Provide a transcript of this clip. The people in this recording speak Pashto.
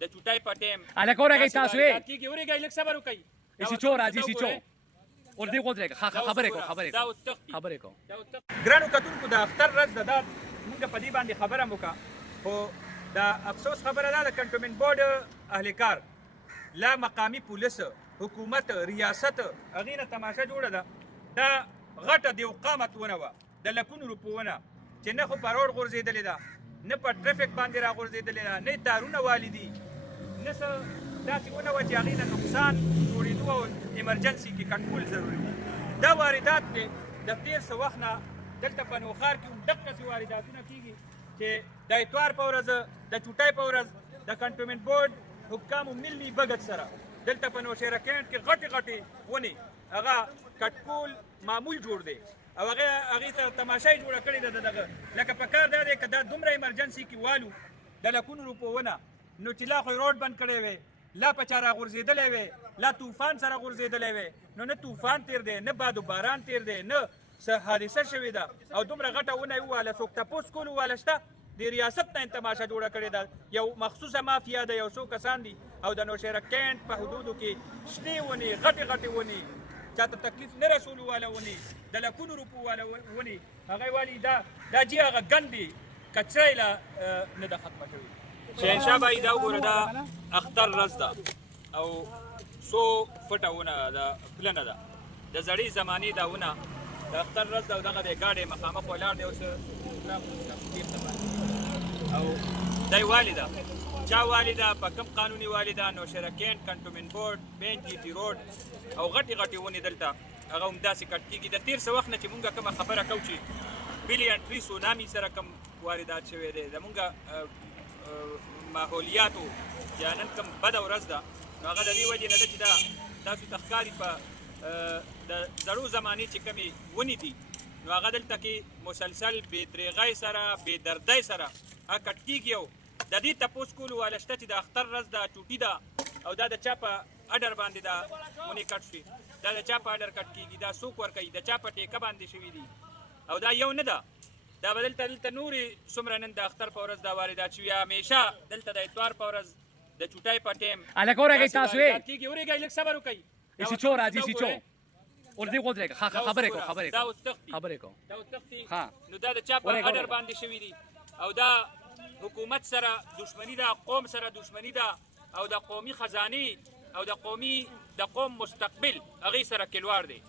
د چټای په ټیم الکه ورګی تاسو یې کیږي ورګی لک صبر وکړي اسی چور راځي اسی چور ور دې کوتره خبرې کو ګرانو کتونکو د اختر ورځ د موږ په دې باندې خبره وکړه خو دا افسوس خبره ده د کنټونمنټ بورډ اهلکار لا مقامي پولیس حکومت ریاست هغې نه تماشه جوړه ده دا غټه د قامت ونه وه د لکونو روپو ونه چې نه خو په روډ غورځېدلې ده نه په ټرافیک باندې را غورځېدلې ده نه تارونه والي دي نه څه داسې ونه وه چې هغې نه نقصان جوړېدو او ایمرجنسي کې کنټرول ضروري دي دا واردات دی د تېر څه وخت نه دلته په نوښار کې هم دقسې وارداتونه کېږي چې د اتوار په ورځ د چوټۍ په ورځ د کنټونمنټ بورډ حکامو ملي بګت سره دلته په نوشهره کینټ کې غټې ونې هغه کټکول معمول جوړ دی او هغې ته تماشه یې جوړه کړې ده دغه لکه په کار دا دی که دا دومره ایمرجنسي کې والو د لکونو روپو ونه نو چې لا خو روډ بند کړی وی لا په چا راغورځېدلی وی لا طوفان سره غورځېدلی وی نو نه طوفان تیر دی نه باد و باران تیر دی نه څه حادثه شوې ده او دومره غټه ونه یې وواله څوک تپوس کول وواله شته د ریاست نه تماشه جوړه کړې ده یو مخصوصه مافیا ده یو څو کسان دي او د نوشهره کینټ په حدودو کې شنې ونې غټې ونې چاته تکلیف نه رسولو واله ونې د لکونو روپو واله ونې هغه والي دا جي هغه ګندې کچره یې لا نه ده ختمه شوې شهنشاه بایي دا وګوره دا اختر ورځ ده او څو فټه ونه ده پلنه ده د زړې زمانې دا ونه د اختر ورځ ده او دغه دی ګاډی مخامخ ولاړ دی اوس او دی والي ده چا والي ده په کوم قانوني والي ده نوشهره کینټ کنټونمنټ بورډ مین جي ټي روډ او غټې ونې دلته هغه همداسې کټ کېږي د تېر څه وخت نه چې مونږ کومه خبره کوو چې بلیانټري سونامي سره کوم واردات شوی دی زمونږ ماحولیاتو یا نن کوم بده ورځ ده نو هغه د دې وجې نه ده چې دا تاسو ته ښکاري په د زړو زمانې چې کومې ونې دي نو هغه دلته کې مسلسل بې دریغۍ سره بې دردۍ سره هغه کټ کېږي او د دې تپوس کولو واله شته چې د اختر ورځ ده چوټي ده او دا د چا په اډر باندې دا ونې کټ شوي دا د چا په اډر کټ کېږي دا څوک ورکوي د چا په ټیکه باندې شوي دي او دا یو نه ده دا به دلته نورې څومره نن د اختر په ورځ دا واردات شوي همیشه دلته د اتوار په ورځ د چوټۍ په ټیم الکه ورګی تاسو یې کېږي ورګی لږ صبر وکړئ اسی چور راځي اسی چور ور دې کوتره خبرې کو نو دا د چا په اډر باندې شوي دي او دا حکومت سره دشمنی ده قوم سره دشمنی ده او د قومي خزانې او د قوم مستقبل هغې سره کلوار دی